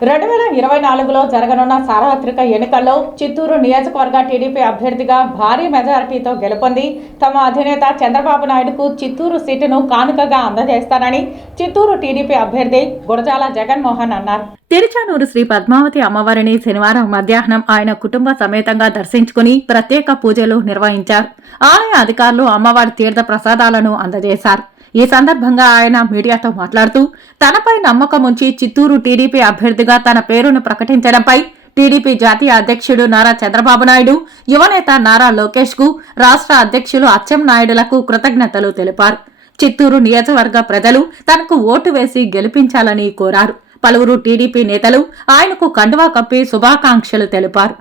రెండు వేల ఇరవై నాలుగులో జరగనున్న సార్వత్రిక ఎన్నికల్లో చిత్తూరు నియోజకవర్గ టీడీపీ అభ్యర్థిగా భారీ మెజారిటీతో గెలుపొంది తమ అధినేత చంద్రబాబు నాయుడుకు చిత్తూరు సీటును కానుకగా అందజేస్తానని చిత్తూరు టీడీపీ అభ్యర్థి గురజాల జగన్మోహన్ అన్నారు. తిరుచానూరు శ్రీ పద్మావతి అమ్మవారిని శనివారం మధ్యాహ్నం ఆయన కుటుంబ సమేతంగా దర్శించుకుని ప్రత్యేక పూజలు నిర్వహించారు. ఆలయ అధికారులు అమ్మవారి తీర్థ ప్రసాదాలను అందజేశారు. ఈ సందర్భంగా ఆయన మీడియాతో మాట్లాడుతూ తనపై నమ్మకం ఉంచి చిత్తూరు టీడీపీ అభ్యర్థిగా తన పేరును ప్రకటించడంపై టీడీపీ జాతీయ అధ్యక్షుడు నారా చంద్రబాబు నాయుడు యువనేత నారా లోకేష్కు రాష్ట్ర అధ్యక్షులు అచ్చెం నాయుడులకు కృతజ్ఞతలు తెలిపారు. చిత్తూరు నియోజకవర్గ ప్రజలు తనకు ఓటు వేసి గెలిపించాలని కోరారు. పలువురు టీడీపీ నేతలు ఆయనకు కండువా కప్పి శుభాకాంక్షలు తెలిపారు.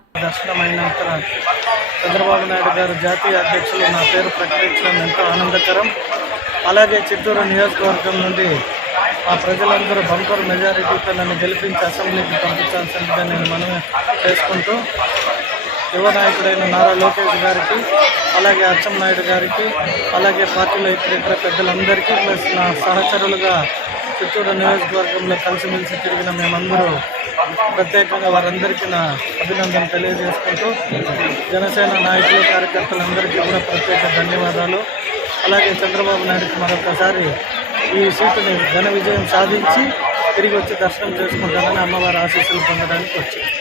చంద్రబాబు నాయుడు గారు జాతీయ అధ్యక్షులు నా పేరు ప్రకటించడం ఎంతో ఆనందకరం. అలాగే చిత్తూరు నియోజకవర్గం నుండి ఆ ప్రజలందరూ బంపర్ మెజారిటీతో నన్ను గెలిపించి అసెంబ్లీకి పంపించాల్సిందిగా నేను మనమే చేసుకుంటూ యువ నాయకుడైన నారా లోకేష్ గారికి అలాగే అచ్చం నాయుడు గారికి అలాగే పార్టీలో ఇక్కడ ఇతర పెద్దలందరికీ ప్లస్ నా సహచరులుగా చిత్తూరు నియోజకవర్గంలో కలిసిమెలిసి తిరిగిన మేమందరూ ప్రత్యేకంగా వారందరికీ నా అభినందన తెలియజేసుకుంటూ జనసేన నాయకులు కార్యకర్తలందరికీ కూడా ప్రత్యేక ధన్యవాదాలు. అలాగే చంద్రబాబు నాయుడుకి మరొకసారి ఈ సీటుని ఘన విజయం సాధించి తిరిగి వచ్చి దర్శనం చేసుకుంటానని అమ్మవారి ఆశీస్సులు పొందడానికి వచ్చింది